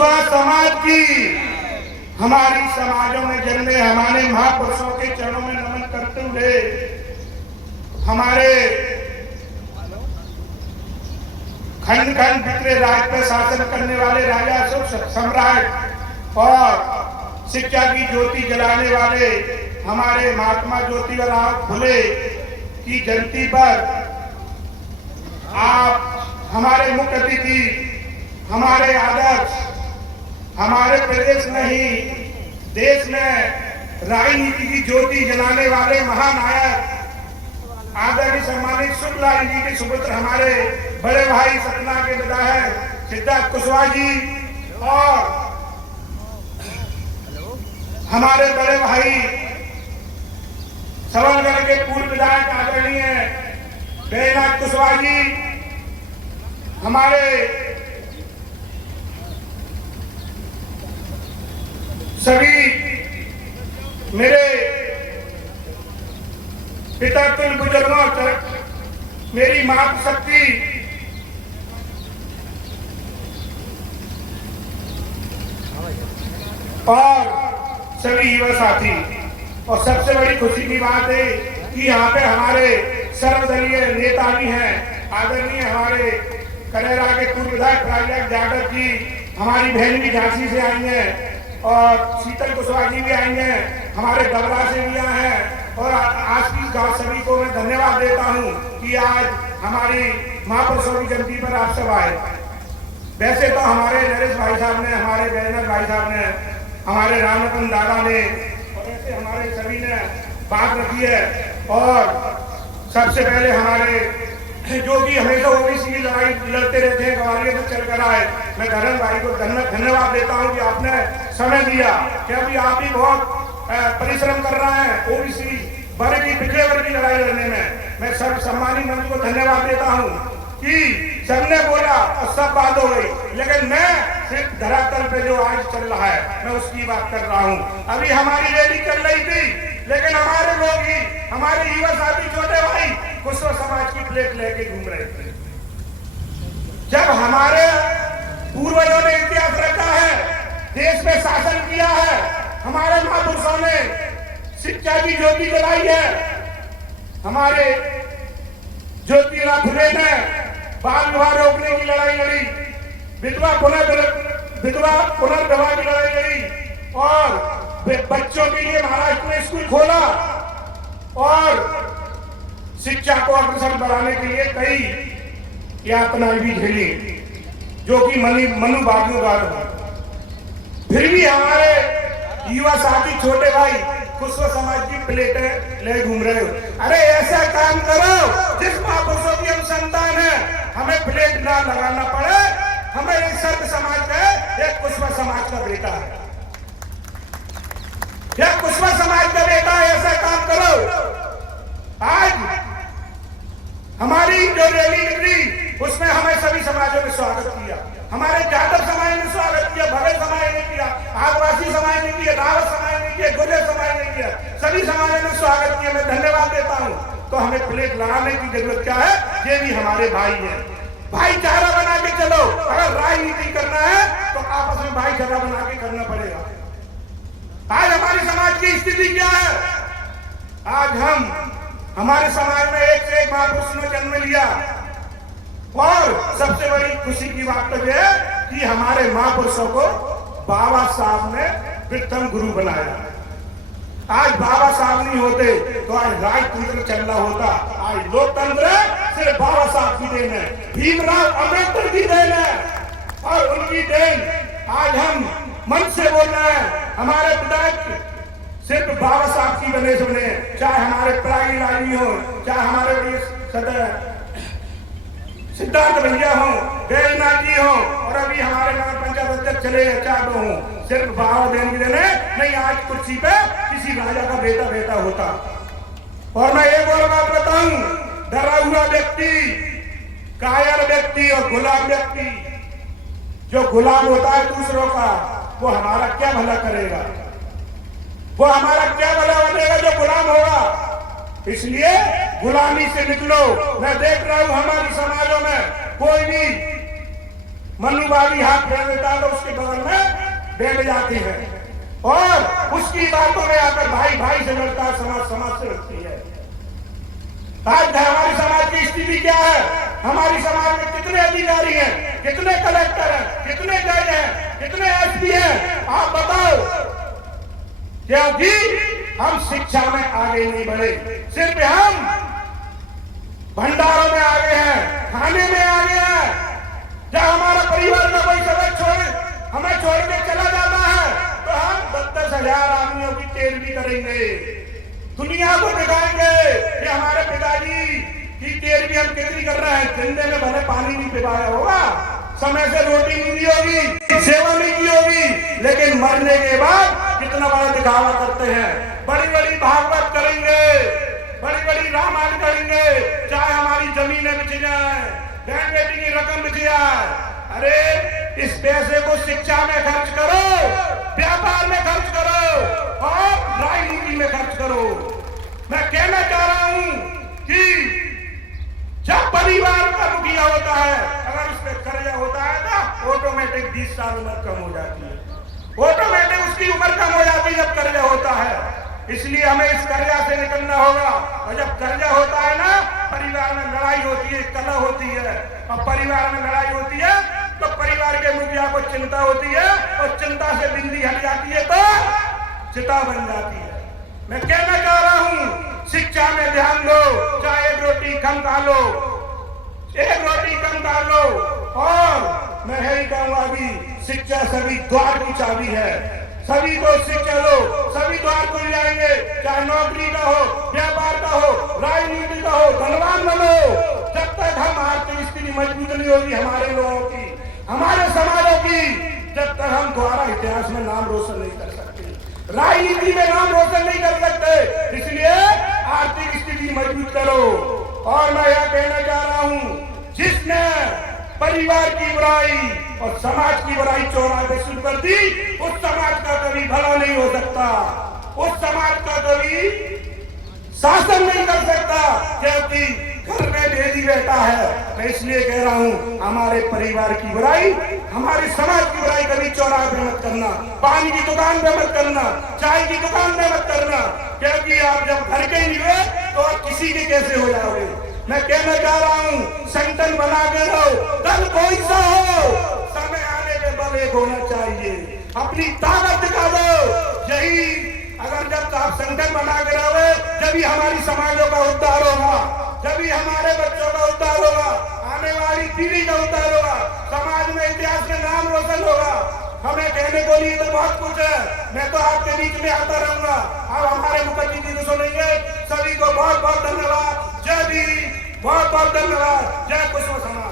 कुशवाहा समाज की हमारी समाजों में जन्मे हमारे महापुरुषों के चरणों में नमन करते हुए हमारे खंड खंड बिखरे राज्य पर शासन करने वाले राजा अशोक सम्राट और शिक्षा की ज्योति जलाने वाले हमारे महात्मा ज्योतिराव फुले की जयंती पर आप हमारे मुख्य अतिथि, हमारे आदर्श, हमारे प्रदेश नहीं देश में राजनीति की ज्योति जलाने वाले महानायक आदरणीय सम्मानित शुक्लाल जी के सुपुत्र हमारे बड़े भाई सतना के विधायक सिद्धार्थ कुशवाहा जी और हमारे बड़े भाई सबलगढ़ के पूर्व विधायक आदरणीय बैजनाथ कुशवाहा जी, हमारे सभी मेरे पिता तुल्य बुजुर्गों, मेरी मातृशक्ति और सभी युवा साथी, और सबसे बड़ी खुशी की बात है कि यहाँ पे हमारे सर्वदलीय नेता भी हैं। आदरणीय हमारे करेरा के पूर्व विधायक राजक यादव जी, हमारी बहन भी झांसी से आई हैं और शीतल कुशवाहा जी भी आई हैं, हमारे डबरा से भी आए हैं और आज की गांव सभी को मैं धन्यवाद देता हूं कि आज हमारी महापुरुषों की जयंती पर आप सब आए। वैसे तो हमारे नरेश भाई साहब ने, हमारे बैजनाथ भाई साहब ने, हमारे रामरतन दादा ने और ऐसे हमारे सभी ने बात रखी है। और सबसे पहले हमारे जो कि हमेशा ओबीसी की लड़ाई लड़ते रहते हैं, गवालियर से चल कर आए, मैं धर्म भाई को धन्यवाद देता हूं कि आपने समय दिया, कि अभी आप भी बहुत परिश्रम कर रहे हैं ओबीसी वर्ग की, पिछड़े वर्ग की लड़ाई लड़ने में। मैं सब सम्मानित मंच को धन्यवाद देता हूं कि सबने बोला और सब बात हो गई, लेकिन मैं सिर्फ धरातल पे जो आज चल रहा है मैं उसकी बात कर रहा हूं। अभी हमारी रैली चल रही थी, लेकिन हमारे लोग ही, हमारे युवा साथी छोटे भाई कुशवाहा समाज की प्लेट लेके घूम रहे थे। जब हमारे पूर्वजों ने इतिहास रखा है, देश में शासन किया है, हमारे महापुरुषों ने शिक्षा की ज्योति जलाई है, हमारे ज्योतिराव फुले ने बाल विवाह रोकने की लड़ाई लड़ी, विधवा पुनर्विवाह की लड़ाई लड़ी और बच्चों के लिए महाराष्ट्र में स्कूल खोला और शिक्षा को अग्रसर बढ़ाने के लिए कई यातनाएं भी झेली, जो कि मनु बागियों द्वारा हुई। फिर भी हमारे युवा साथी छोटे भाई कुशवाहा समाज की प्लेटें ले घूम रहे हो। अरे ऐसा काम करो जिस महापुरुषों की हम संतान है, हमें प्लेट ना लगाना पड़े, हमें इस सर्व समाज का एक कुशवाहा समाज का बेटा है, यह कुशवाहा समाज का बेटा है, ऐसा काम करो। आज हमारी जो रैली निकली उसमें हमें सभी समाजों ने स्वागत किया, हमारे जाटव समाज ने स्वागत किया, भगत समाज ने किया, आदिवासी समाज ने किया, रावत समाज ने किया, गुर्जर समाज ने किया, सभी समाजों ने स्वागत किया। मैं धन्यवाद देता हूं। तो हमें प्लेट लगाने की जरूरत क्या है, ये भी हमारे भाई हैं, भाईचारा बना के चलो। अगर राजनीति करना है तो आपस में भाईचारा बना के करना पड़ेगा। आज हमारे समाज की स्थिति क्या है, आज हमारे समाज में एक से एक महापुरुष ने जन्म लिया और सबसे बड़ी खुशी की बात तो यह है कि हमारे महापुरुषों को बाबा साहब ने प्रथम गुरु बनाया। आज बाबा साहब नहीं होते तो आज राजतंत्र चल रहा होता। आज लोकतंत्र सिर्फ बाबा साहब की देन है, भीमराव अम्बेडकर की देन है और उनकी देन आज हम मन से बोल रहे हैं। हमारे विधायक सिर्फ बाबा साहब की वजह से बने, चाहे हमारे प्रागी लाली हो, चाहे हमारे सदर सिद्धार्थ भैया हो, बैजनाथ जी हो और अभी हमारे नगर पंचायत अध्यक्ष चले चार हो, सिर्फ बाबा देन की देने नहीं। आज कुर्सी पे किसी राजा का बेटा होता। और मैं ये बोल रहा बताऊं, डरा हुआ व्यक्ति, कायर व्यक्ति और गुलाम व्यक्ति, जो गुलाम होता है दूसरों का, वो हमारा क्या भला करेगा, वो हमारा क्या भला बनेगा जो गुलाम होगा। इसलिए गुलामी से निकलो। मैं देख रहा हूं हमारी समाजों में कोई भी मनुवादी हाथ फेर देता है तो उसके बगल में बैठ जाते हैं और उसकी बातों में आकर भाई भाई से लड़ता है, समाज समाज से लड़ती है। आज हमारी समाज की स्थिति क्या है? हमारी समाज में कितने अधिकारी हैं, कितने कलेक्टर हैं, कितने जज हैं, कितने एसपी हैं, आप बताओ। क्योंकि हम शिक्षा में आगे नहीं बढ़े, सिर्फ हम भंडारों में आगे हैं, खाने में आगे हैं। जब हमारा परिवार का कोई सदस्य हमें छोड़ के चला जाता है तो हम 10,000 आदमियों की तेरवी करेंगे, दुनिया को दिखाएंगे कि हमारे पिताजी की तेरवी हम कितनी कर रहे हैं। जिंदे में भले पानी नहीं पिलाया होगा, समय से रोटी नहीं दी होगी, सेवा नहीं की होगी, लेकिन मरने के बाद कितना बड़ा दिखावा करते हैं। बड़ी बड़ी भागवत करेंगे, बड़ी बड़ी रामायण करेंगे, चाहे हमारी जमीनें बिछ जाए, बहन बेटी की रकम बिछ जाए। अरे इस पैसे को शिक्षा में खर्च करो, व्यापार में खर्च करो और राजनीति में खर्च करो। मैं कहना चाह रहा हूं कि जब परिवार का मुखिया होता है, अगर उस पर कर्जा होता है तो ऑटोमेटिक 20 साल उम्र कम हो जाती है, ऑटोमेटिक उसकी उम्र कम हो जाती है जब कर्जा होता है। इसलिए हमें इस कर्जा से निकलना होगा। और जब कर्जा होता है ना, परिवार में लड़ाई होती है, कलह होती है, और परिवार में लड़ाई होती है तो परिवार के मुखिया को चिंता होती है, और चिंता से बिंदी हट जाती है तो चिता बन जाती है। मैं कहना चाह रहा हूं, शिक्षा में ध्यान दो, चाहे एक रोटी कम खा लो, एक रोटी कम खा लो। और मैं यही कहूंगा कि शिक्षा सभी द्वार की चाबी है, सभी को शिक्षा लो, सभी द्वार खुल जाएंगे, चाहे नौकरी का हो, व्यापार का हो, राजनीति का हो, धनवान बनो। जब तक हम आर्थिक स्थिति मजबूत नहीं होगी हमारे लोगों की, हमारे समाजों की, जब तक हम द्वारा इतिहास में नाम रोशन नहीं कर सकते, राजनीति में नाम रोशन नहीं कर सकते। इसलिए आर्थिक स्थिति मजबूत करो। और मैं यह कहना चाह रहा हूं, जिसने परिवार की बुराई और समाज की बुराई चौराहे पे शुरू कर दी, उस समाज का कभी भला नहीं हो सकता, उस समाज का कभी शासन नहीं कर सकता, क्योंकि घर में भेदी बैठा है। मैं इसलिए कह रहा हूं, हमारे परिवार की बुराई, हमारे समाज की बुराई कभी चौराहे पे मत करना, पानी की दुकान पे मत करना, चाय की दुकान पे मत करना, क्योंकि आप जब घर के ही नहीं हुए तो आप किसी के कैसे हो जाओगे। मैं कहना चाह रहा हूं, संगठन बना के रहो, दल कोई सा हो, समय आने के बल एक होना चाहिए, अपनी ताकत दिखा दो। यही अगर जब आप संगठन बना के रहोगे, जब हमारी समाजों का उद्धार होगा, जब हमारे बच्चों का उद्धार होगा, आने वाली पीढ़ी का उद्धार होगा, समाज में इतिहास में नाम रोशन होगा। हमें कहने को लिए तो बहुत कुछ है, मैं तो आपके बीच में आता रहूंगा। अब हमारे मुखर्जी जी को सुनेंगे। सभी को बहुत बहुत धन्यवाद। जय भीम, बहुत बहुत धन्यवाद। जय कुशल समाज।